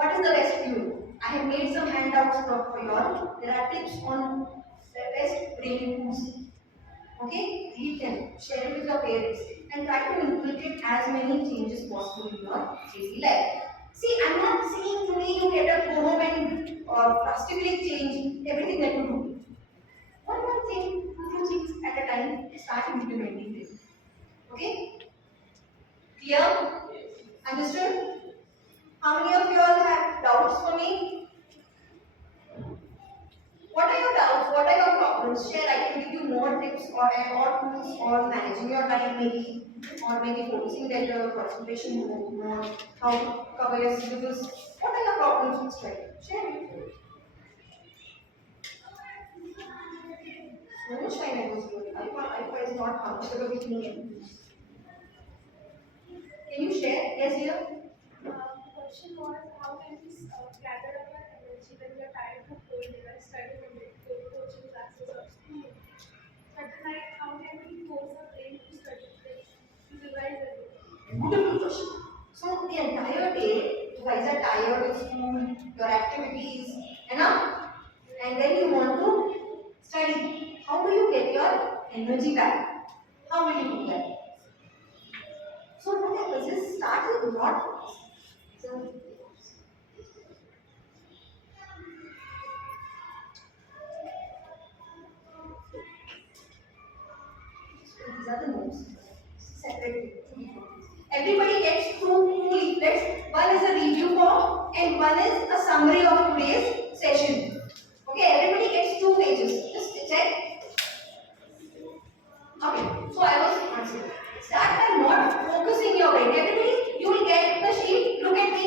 What is the best fuel? I have made some handouts for you all. There are tips on the best brain foods. Okay, read them, share it with your parents, and try to inculcate as many changes possible in your daily life. See, I'm not saying today you get up, go home and drastically change everything that you do. One thing, two things at a time, start implementing them. Okay? Clear? Understood? How many of you all have doubts for me? What are your doubts? What are your problems? Share. I can give you more tips or tools for managing your time, maybe, or maybe focusing better, concentration more, how to cover your syllabus. What are your problems with study? Share it. So much time I was doing. Alpha is not comfortable with me. Can you share? Yes, dear. The question was how can we gather up our energy when we are tired of whole day, like studying and coaching classes or school. At night, how can we force our brain to study, like, to revise everything? Beautiful question. So the entire day, you guys are tired with school, your activities, and then you want to study. How do you get your energy back? How will you do that? So what happens is start with not. So these are the notes. Separate. Everybody gets two leaflets. One is a review form and one is a summary of today's session. Okay, everybody gets 2 pages. Just check. Okay, so I was answering. Start by not focusing your brain. Everybody, you will get the sheet. Look at me.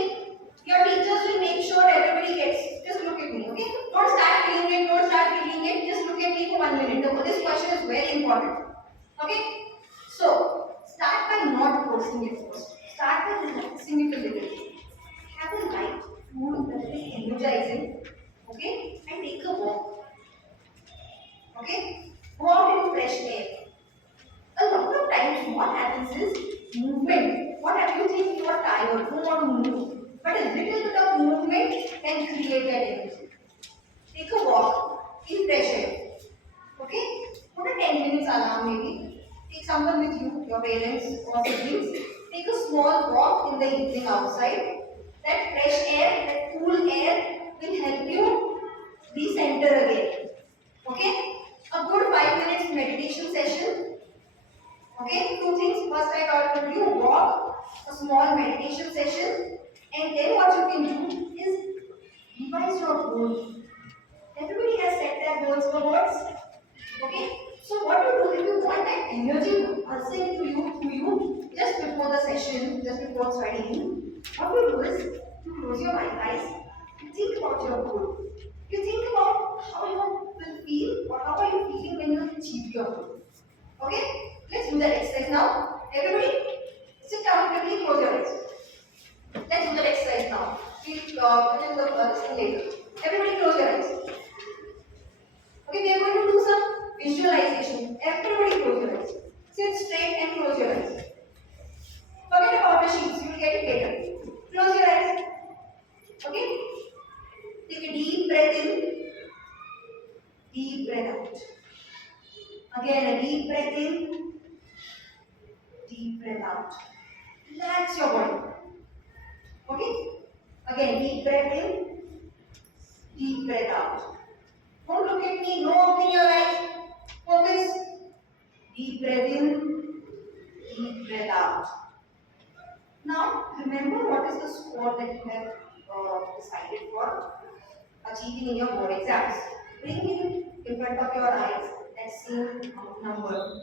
Your teachers will make sure everybody gets. Just look at me, okay? Don't start feeling it. Don't start feeling it. Just look at me for 1 minute. This question is very important. Okay? So, start by not forcing it first. Start by relaxing it a little. Have a light food that is energizing. Okay? And take a walk. Okay? Go out in fresh air. A lot of times what happens is movement. What have you think you are tired, don't want to move. But a little bit of movement can create that energy. Take a walk, in fresh air. Okay? Put a 10 minutes alarm maybe. Take someone with you, your parents or siblings. Take a small walk in the evening outside. That fresh air, that cool air will help you recenter again. Okay? A good 5 minutes meditation session. Okay, 2 things. First, I taught you walk, a small meditation session, and then what you can do is revise your goals. Everybody has set their goals for words. Okay, so what you do if you want that energy pulsing to you just before the session, just before studying, what you do is you close your eyes, you think about your goal. You think about how you will feel or how are you feeling when you achieve your goal. Okay? Let's do that exercise now. Everybody, sit down quickly, close your eyes. Let's do that exercise now. We'll put in the thing later. Everybody, close your eyes. Okay, we are going to do some visualization. Everybody, close your eyes. Sit straight and close your eyes. Forget about the sheets, you will get it later. Close your eyes. Okay? Take a deep breath in, deep breath out. Again, a deep breath in, deep breath out. Relax your body. Okay? Again, deep breath in, deep breath out. Don't look at me, no opening your eyes. Focus. Deep breath in, deep breath out. Now, remember what is the score that you have decided for achieving in your board exams. Bring it in front of your eyes that same number.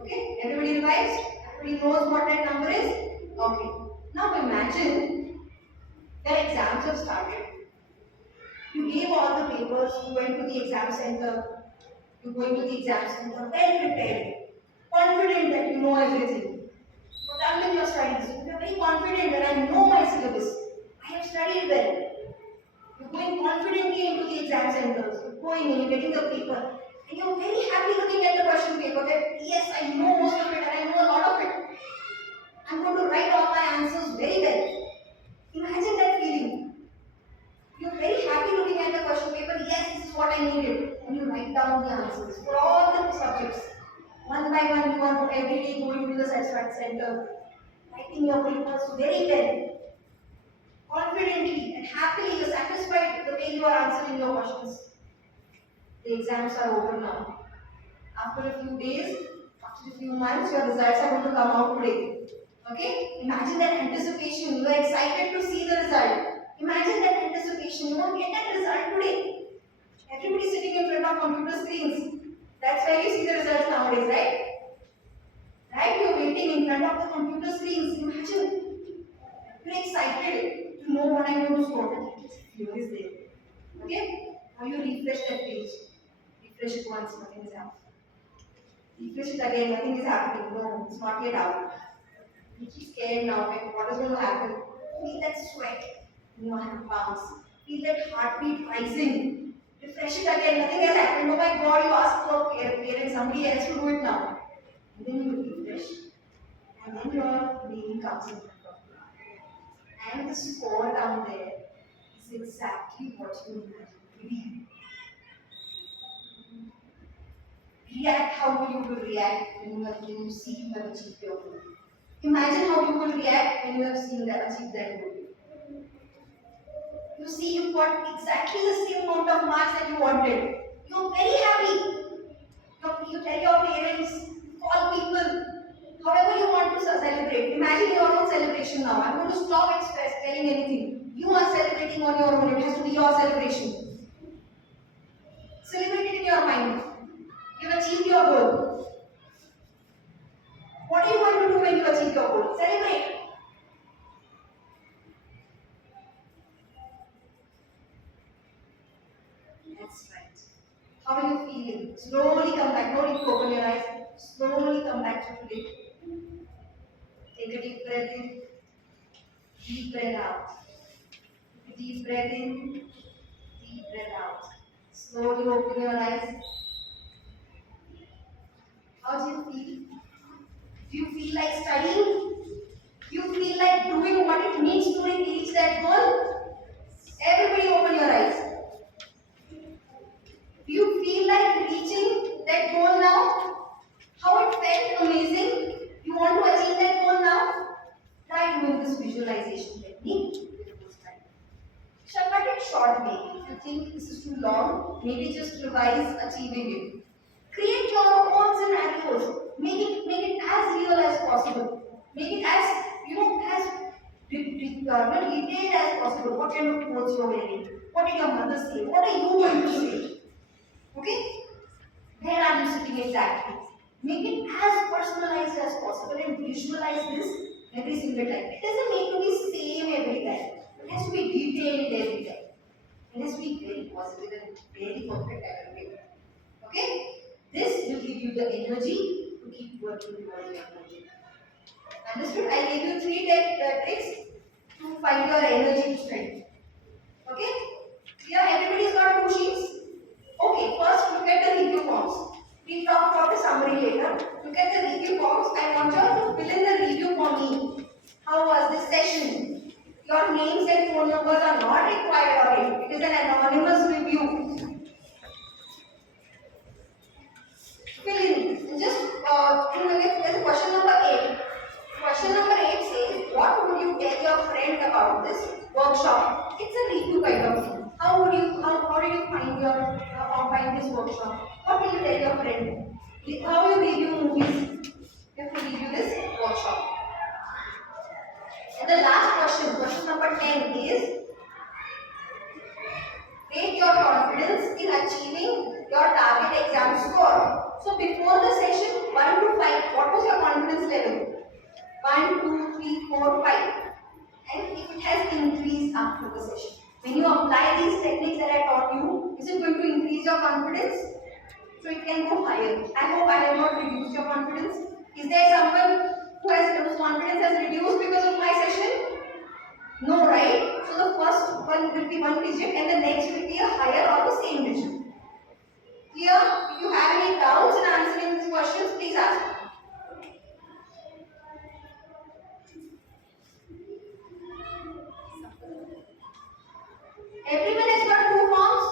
Okay, everybody revised? Everybody knows what that number is? Okay. Now imagine that exams have started. You gave all the papers, you went to the exam center, you go into the exam center well prepared, confident that you know everything. But done with your studies, you are very confident that I know my syllabus. I have studied well. You're going confidently into the exam centers, you're going and you're getting the paper. And you're very happy looking at the question paper that yes, I know most of it and I know a lot of it. I'm going to write all my answers very well. Imagine that feeling. answers for all the subjects. One by one, you are every day going to the assessment center, writing your papers very well, confidently and happily. You're satisfied with the way you are answering your questions. The exams are over now. After a few days, after a few months, your results are going to come out today. Okay? Imagine that anticipation. You are excited to see the result. Imagine that anticipation. You want to get that result today. Everybody sitting in front of computer screens. That's why you see the results nowadays, right? Right? You're waiting in front of the computer screens. Imagine. You're excited to know what I'm going to score. Here is there. Okay? Now you refresh that page. Refresh it once, nothing is happening. Refresh it again, nothing is happening. No, it's not yet out. You're scared now. Like, what is going to happen? Feel that sweat in your palms. Feel that heartbeat rising. Refresh it again, nothing has happened. Oh my God, you asked for parents, somebody else to do it now. And then you refresh, and then your name comes in front of you. And the score down there is exactly what you imagined. React how you will react when you see you have achieved your goal. Imagine how you will react when you have seen that achieved that goal. You see you got exactly the same amount of marks that you wanted. You're very happy. You tell your parents, call people, however you want to celebrate. Imagine your own celebration now. I'm going to stop telling anything. You are celebrating on your own. It has to be your celebration. Celebrate it in your mind. You've achieved your goal. What are you going to do when you achieve your goal? Celebrate. That's right. How are you feeling? Slowly come back. No need to open your eyes. Slowly come back to today. Take a deep breath in. Deep breath out. Deep breath in. Deep breath out. Slowly open your eyes. How do you feel? Do you feel like studying? Do you feel like doing what it needs to reach that goal? Everybody open your eyes. Do you feel like reaching that goal now? How it felt amazing? You want to achieve that goal now? Try doing this visualization technique. Shall cut it short maybe. If you think this is too long, maybe just revise achieving it. Create your own scenarios. Make it as real as possible. Make it as as detailed as possible. What kind of clothes you're wearing? What did your mother say? What are you going to say? Okay? Where are you sitting exactly? Make it as personalized as possible and visualize this every single time. It doesn't need to be same every time. It has to be detailed every time. It has to be very positive and very perfect every time. Okay? This will give you the energy to keep working towards your energy. Understood? I gave you 3 tricks to find your energy strength. Okay? Here everybody's got 2 sheets. Okay, first look at the review forms. We'll talk about the summary later. Look at the review forms. I want you to fill in the review for me. How was this session? Your names and phone numbers are not required already. It is an anonymous review. Fill in. Just there's a question number 8. Question number 8 says, what would you tell your friend about this workshop? It's a review kind of thing. How did you find this workshop? What will you tell your friend? How you review movies? You have to review this workshop. And the last question number 10 is, rate your confidence in achieving your target exam score. So before the session, 1 to 5, what was your confidence level? 1, 2, 3, 4, 5. And it has increased after the session. When you apply these techniques that I taught you, is it going to increase your confidence? So it can go higher. I hope I have not reduced your confidence. Is there someone whose confidence has reduced because of my session? No, right? So the first one will be 1 digit and the next will be a higher or the same digit. Here, if you have any doubts in answering these questions, please ask. Everyone has got 2 forms.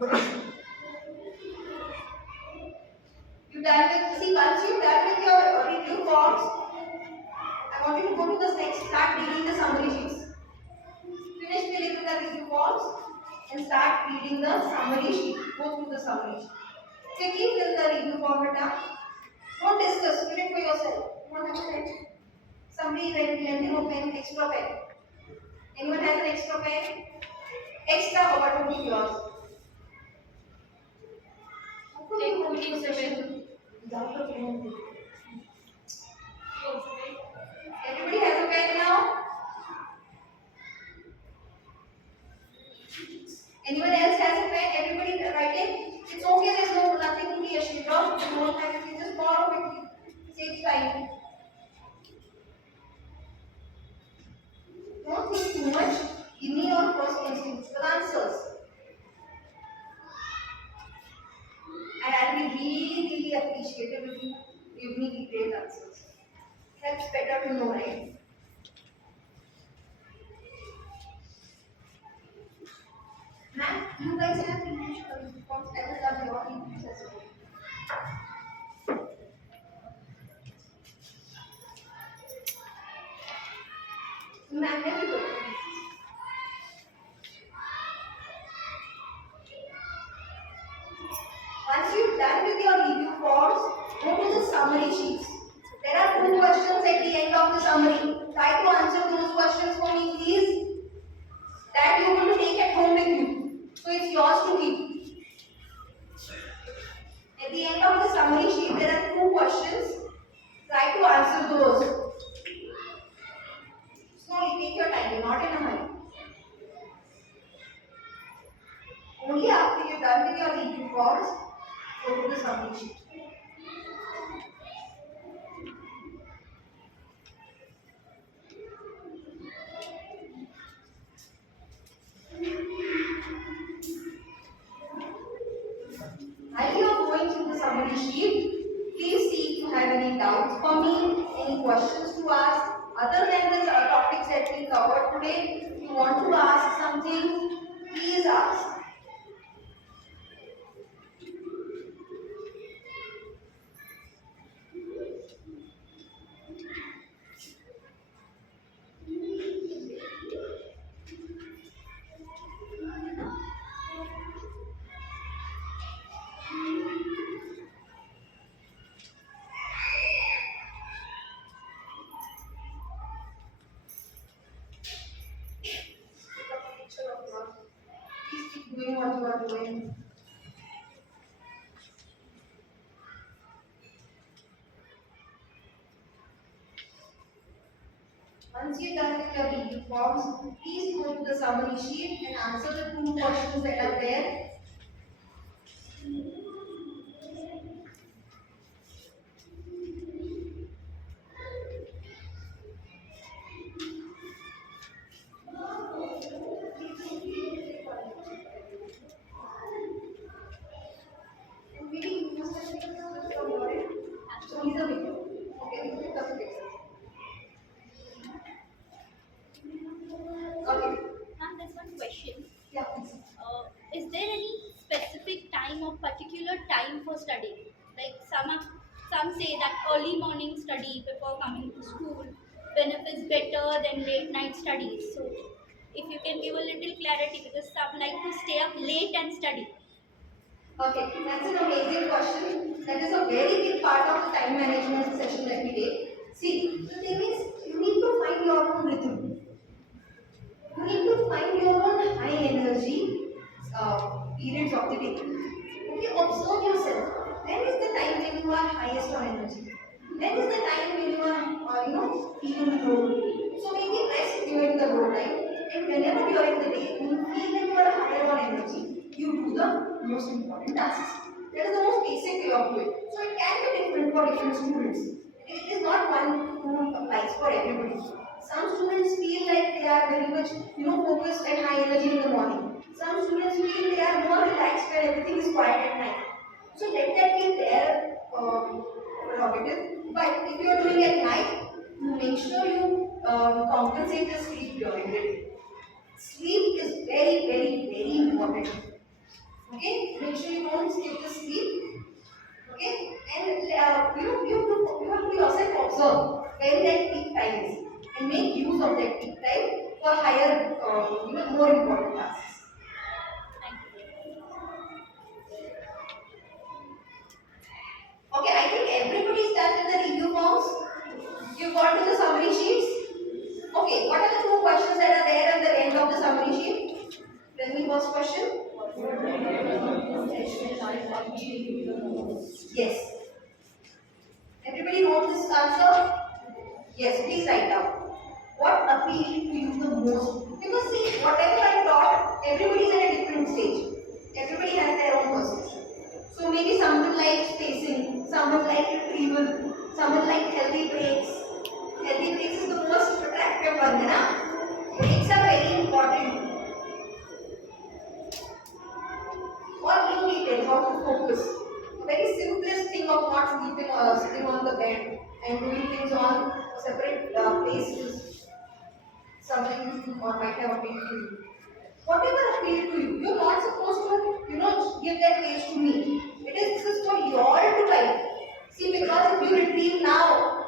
You done with, see, once you done with your review forms, I want you to go to the next, start reading the summary sheets. Finish filling in the review forms and start reading the summary sheet. Go through the summary sheet. Quickly fill the review form up. Don't discuss, fill it for yourself. Don't have a pen. Somebody lending a pen, extra pen. Anyone has an extra pen? Extra or what would be yours? Take coding session. Everybody has a pen now? Anyone else has a pen? Everybody writing? It's okay, there's no nothing to be ashamed of. You don't have to just borrow quickly. Save time. Don't think too much. Give me your first instincts with answers. And I'll be really appreciative if you give me detailed answers. That's better to know, right? Ma'am, you guys have English forms. I will love your English as well. Ma'am, let me go. Once you're done with your review forms, go to the summary sheets. There are 2 questions at the end of the summary. Try to answer those questions for me, please. That you're going to take at home with you. So it's yours to keep. At the end of the summary sheet, there are 2 questions. Try to answer those. Slowly, take your time. You're not in a hurry. Only after you're done with your review forms, go to the summary sheet. While you are going through the summary sheet, please see if you have any doubts for me, any questions to ask. Other than the topics that we covered today, if you want to ask something, please ask. Please keep doing what you are doing. Once you're done with your review forms, please go to the summary sheet and answer the 2 questions that are there. And maybe you must have taken some notes from your end. So he's a video. Okay, we will come fix it. Okay. Ma'am, there's one question. Yeah, please. Is there any specific time or particular time for studying? Like some say that early morning study before coming to school benefits better than late night studies. So if you can give a little clarity, because some like to stay up late and study. Okay, that's an amazing question. That is a very big part of the time management session that we did. See, the thing is, you need to find your own rhythm. You need to find your own high energy periods of the day. Okay, observe yourself. When is the time when you are highest on energy? When is the time when you are, feeling low? So maybe rest during the low time. And whenever during the day you feel that you are higher on energy, you do the most important tasks. That is the most basic way of doing it. So it can be different for different students. It is not one who applies for everybody. Some students feel like they are very much, focused and high energy in the morning. Some students feel they are more relaxed when everything is quiet at night. So let that be their prerogative. But if you are doing at night, make sure you compensate the sleep during the day. Sleep is very, very, very important. Okay? more important tasks. Okay, I think everybody's done with the review forms. You've got to the summary sheets. Okay, what are the two questions that are there at the end of the summary sheet? Tell me first question. Yes. Everybody wrote this answer? Yes, please write down. What appealed to you the most? Because see, whatever I taught, everybody is at a different stage. Everybody has their own perception. So maybe someone likes spacing, someone likes retrieval, someone likes healthy breaks. Healthy breaks is the most attractive one, na? Breaks are very important. Or in detail, how to focus. Very simplest thing of not sleeping or sitting on the bed and doing things on a separate place is something you might have appealed to you. Whatever appealed to you, you're not supposed to, give that page to me. This is for you all to write. See, because if you retrieve now,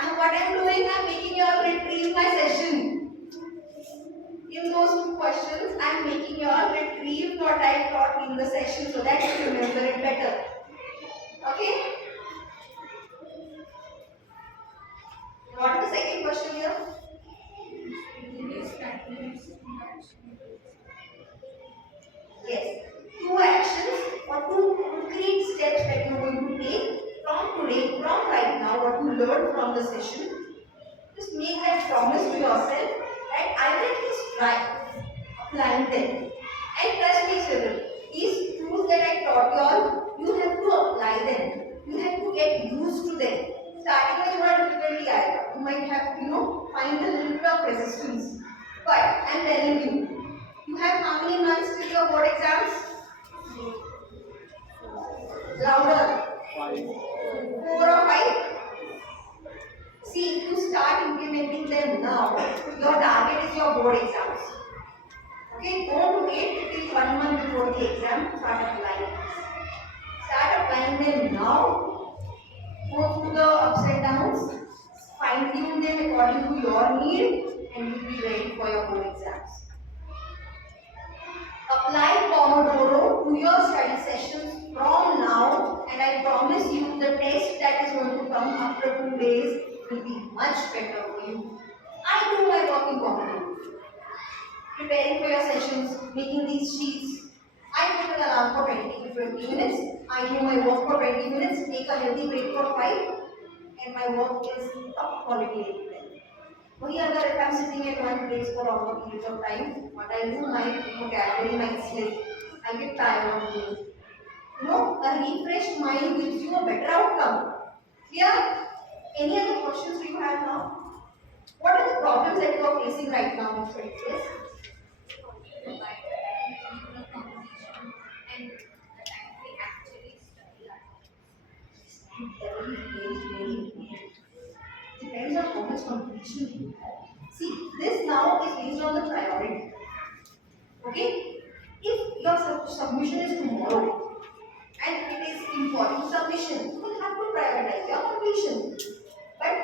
and what I'm doing, I'm making you all retrieve my session. In those two questions, I'm making you all retrieve what I taught in the session so that you remember it better. Okay? What is the second question here? Yes. Two actions or two concrete steps that you're going to take from today, from right now, what you learned from the session. Just make that promise to yourself that I will at least try applying them. And trust me, children, these tools that I taught you all, you have to apply them. You have to get used to them. Starting with थोड़ा difficulty आएगा. You might have, find a little bit of resistance. But I'm telling you, you have how many months till your board exams? Louder. 4 or 5? See, if you start implementing them now, your target is your board exams. Okay, don't wait till 1 month before the exam to start applying. Start applying them now. Go through the ups and downs. Fine tune them according to your need, and you'll be ready for your board exams. Apply Pomodoro to your study sessions from now, and I promise you the test that is going to come after 2 days will be much better for you. I do my work in Pomodoro. Preparing for your sessions, making these sheets. I put an alarm for 20 to 20 minutes. I do my work for 20 minutes, take a healthy break for 5, and my work is top quality. वही अगर if I'm sitting at one place for longer periods of time, what I do, my vocabulary might slip. I get tired of doing. A refreshed mind gives you a better outcome. Clear? Any other questions you have now? What are the problems that you are facing right now in study days? Depends on how much competition you have. See, this now is based on the priority. Okay? If your submission is tomorrow and it is important submission, you will have to prioritize your completion. But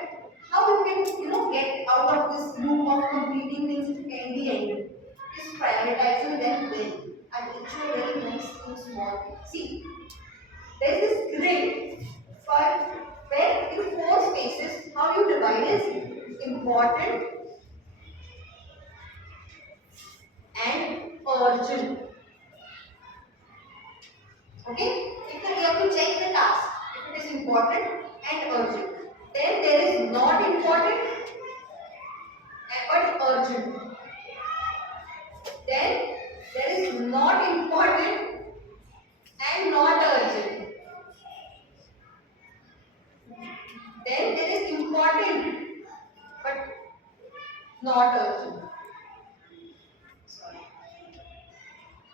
how you can get out of this loop of completing things in the end is prioritizing them well. I will show a very nice thing small. See, there is this grid for where in 4 spaces, how you divide is important and urgent. Okay? You have to check the task if it is important and urgent. Then there is not important but urgent. Then there is not important and not urgent. Then there is important but not urgent.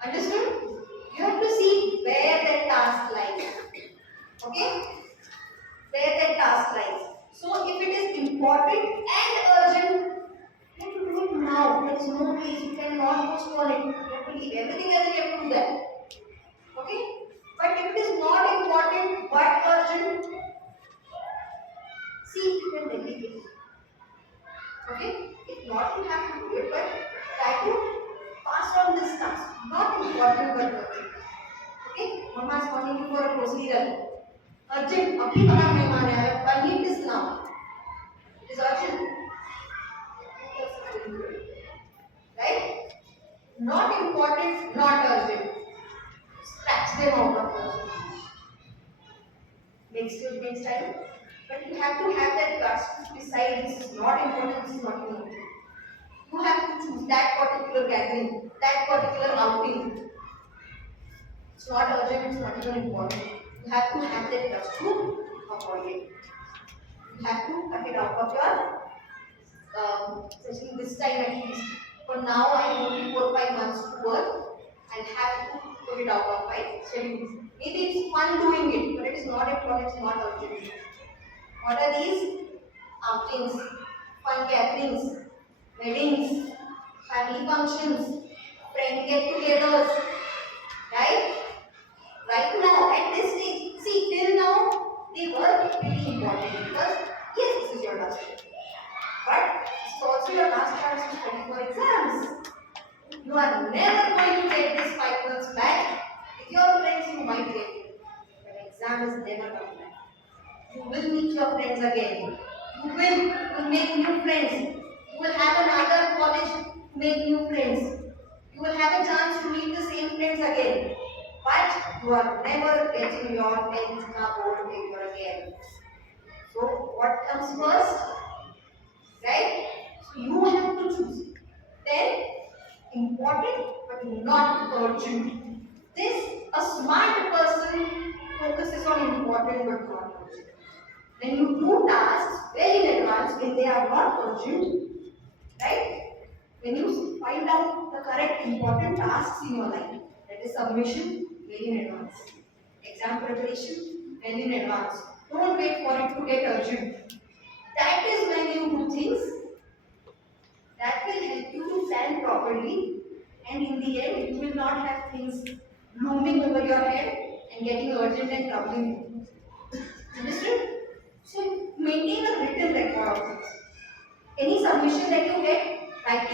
Understood? You have to see where that task lies. Okay? Where that task lies. So if it is important and urgent, you have to do it now. There is no place. You cannot postpone it. You have to leave everything else. You have to do that. Okay? But if it is not important but urgent, see if you can delegate. Okay? If not, you have to do it, but Try to pass on this task. Not important but urgent. Okay? Mama is calling you for a procedural. Urgent. Abhi bana mehman hai. I need this now. It is urgent. Right? Not important, not urgent. Scratch them out of urgent. Next time. But you have to have that guts to decide this is not important, this is not important. You have to choose that particular gathering, that particular outing. It's not urgent, it's not even important. You have to have that guts to avoid it. You have to cut it out of your, especially this time at least. For now, I have only 4 or 5 months to work and have to put it out of my schedule. Maybe it's fun doing it, but it is not important, it's not urgent. What are these? Outings, fun gatherings, weddings, family functions, friend get-togethers, right? Right now, at this stage, see, till now, they were pretty important because, yes, this is your last year. But it's also your last chance to study for exams. You are never going to get this 5 months back. With your friends, you might get it. But exam is never coming back. You will meet your friends again. You will make new friends. You will have another college to make new friends. You will have a chance to meet the same friends again. But you are never getting your 10th board paper again. So what comes first? Right? So you have to choose. Then important but not urgent. This a smart person focuses on important but not urgent. When you do tasks well in advance when they are not urgent, right? When you find out the correct important tasks in your life, that is submission well in advance, exam preparation well in advance. Don't wait for it to get urgent. That is when you do things that will help you to plan properly, and in the end, you will not have things looming over your head and getting urgent and troubling you. Understood? So maintain a written record of things. Any submission that you get, write it